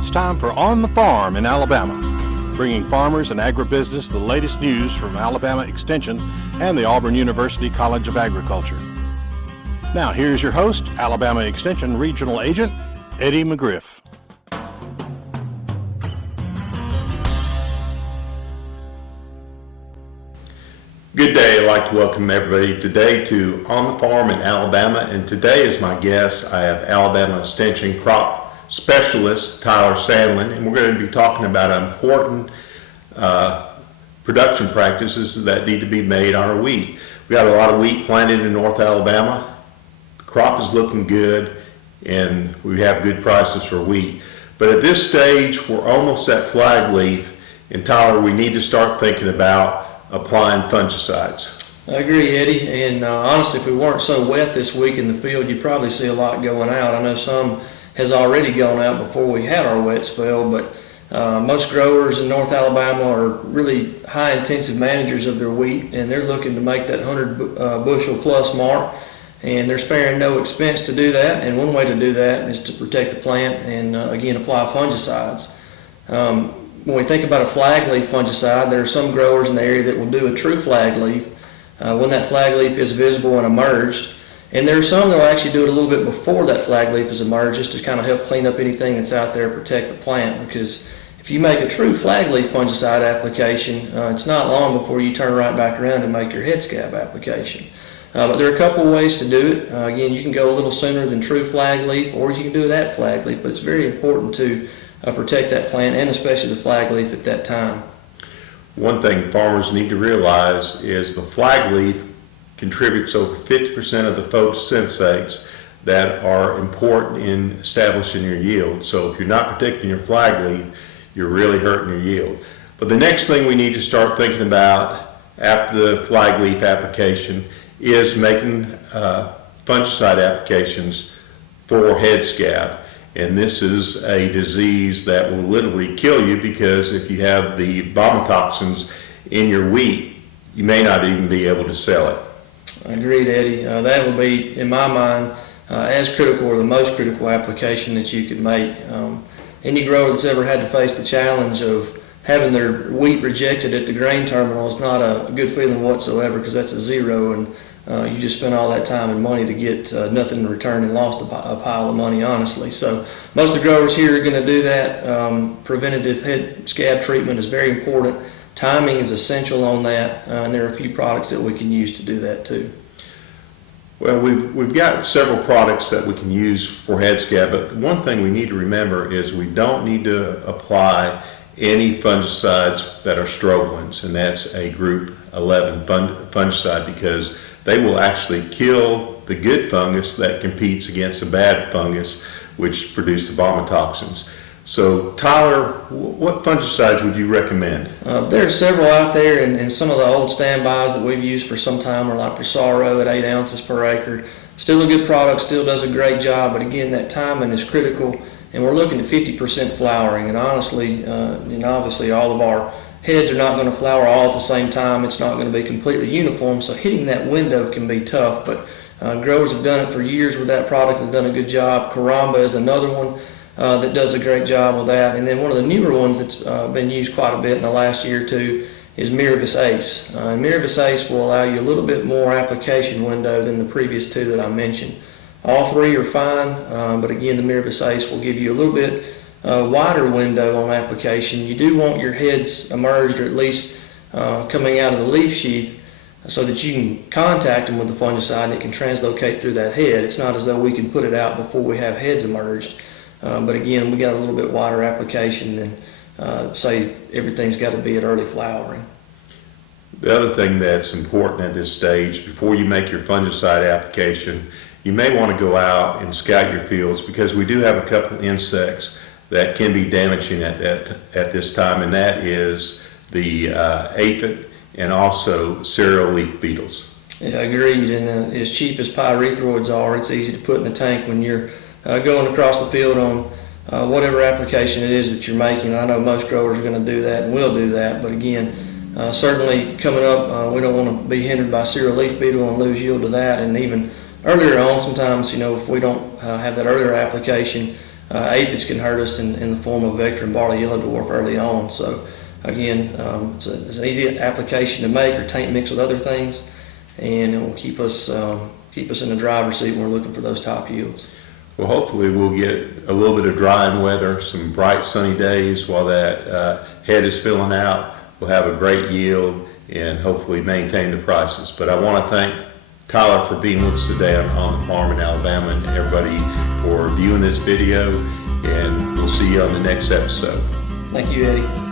It's time for On the Farm in Alabama, bringing farmers and agribusiness the latest news from Alabama Extension and the Auburn University College of Agriculture. Now here's your host, Alabama Extension Regional Agent, Eddie McGriff. Good day. I'd like to welcome everybody today to On the Farm in Alabama, and today as my guest I have Alabama Extension Crop Specialist Tyler Sandlin, and we're going to be talking about important production practices that need to be made on our wheat. We got a lot of wheat planted in North Alabama. The crop is looking good and we have good prices for wheat. But at this stage we're almost at flag leaf, and Tyler, we need to start thinking about applying fungicides. I agree, Eddie, and honestly, if we weren't so wet this week in the field, you'd probably see a lot going out. I know some has already gone out before we had our wet spell, but most growers in North Alabama are really high intensive managers of their wheat, and they're looking to make that 100 bushel plus mark, and they're sparing no expense to do that. And one way to do that is to protect the plant and again apply fungicides. When we think about a flag leaf fungicide, there are some growers in the area that will do a true flag leaf when that flag leaf is visible and emerged. And there are some that will actually do it a little bit before that flag leaf is emerged, just to kind of help clean up anything that's out there and protect the plant. Because if you make a true flag leaf fungicide application, it's not long before you turn right back around and make your head scab application. But there are a couple ways to do it. Again, you can go a little sooner than true flag leaf, or you can do it at flag leaf, but it's very important to protect that plant, and especially the flag leaf at that time. One thing farmers need to realize is the flag leaf contributes over 50% of the photosynthetics that are important in establishing your yield. So if you're not protecting your flag leaf, you're really hurting your yield. But the next thing we need to start thinking about after the flag leaf application is making fungicide applications for head scab. And this is a disease that will literally kill you, because if you have the vomitoxins in your wheat, you may not even be able to sell it. Agreed, Eddie. That will be, in my mind, as critical, or the most critical application that you could make. Any grower that's ever had to face the challenge of having their wheat rejected at the grain terminal is not a good feeling whatsoever, because that's a zero, and you just spent all that time and money to get nothing in return, and lost a pile of money, honestly. So most of the growers here are going to do that. Preventative head scab treatment is very important. Timing is essential on that, and there are a few products that we can use to do that too. Well, we've got several products that we can use for head scab, but one thing we need to remember is we don't need to apply any fungicides that are strobilans, and that's a group 11 fungicide, because they will actually kill the good fungus that competes against the bad fungus, which produce the vomitoxins. So Tyler, what fungicides would you recommend? There are several out there, and some of the old standbys that we've used for some time are like Prosaro at 8 ounces per acre. Still a good product, still does a great job, but again, that timing is critical, and we're looking at 50% flowering. And honestly, and obviously all of our heads are not going to flower all at the same time. It's not going to be completely uniform, so hitting that window can be tough, but growers have done it for years with that product and done a good job. Caramba is another one that does a great job with that. And then one of the newer ones that's been used quite a bit in the last year or two is Miravis Ace. Miravis Ace will allow you a little bit more application window than the previous two that I mentioned. All three are fine, but again, the Miravis Ace will give you a little bit wider window on application. You do want your heads emerged, or at least coming out of the leaf sheath, so that you can contact them with the fungicide and it can translocate through that head. It's not as though we can put it out before we have heads emerged, but again, we got a little bit wider application than say everything's got to be at early flowering. The other thing that's important at this stage, before you make your fungicide application, you may want to go out and scout your fields, because we do have a couple of insects that can be damaging at this time, and that is the aphid and also cereal leaf beetles. Yeah, agreed. And as cheap as pyrethroids are, it's easy to put in the tank when you're going across the field on whatever application it is that you're making. I know most growers are going to do that and will do that, but again, certainly coming up, we don't want to be hindered by cereal leaf beetle and lose yield to that. And even earlier on, sometimes, if we don't have that earlier application, aphids can hurt us in the form of vector and barley yellow dwarf early on. So again, it's an easy application to make or taint mix with other things, and it will keep us in the driver's seat when we're looking for those top yields. Well, hopefully we'll get a little bit of drying weather, some bright sunny days while that head is filling out. We'll have a great yield and hopefully maintain the prices. But I want to thank Tyler for being with us today on the farm in Alabama, and everybody for viewing this video, and we'll see you on the next episode. Thank you, Eddie.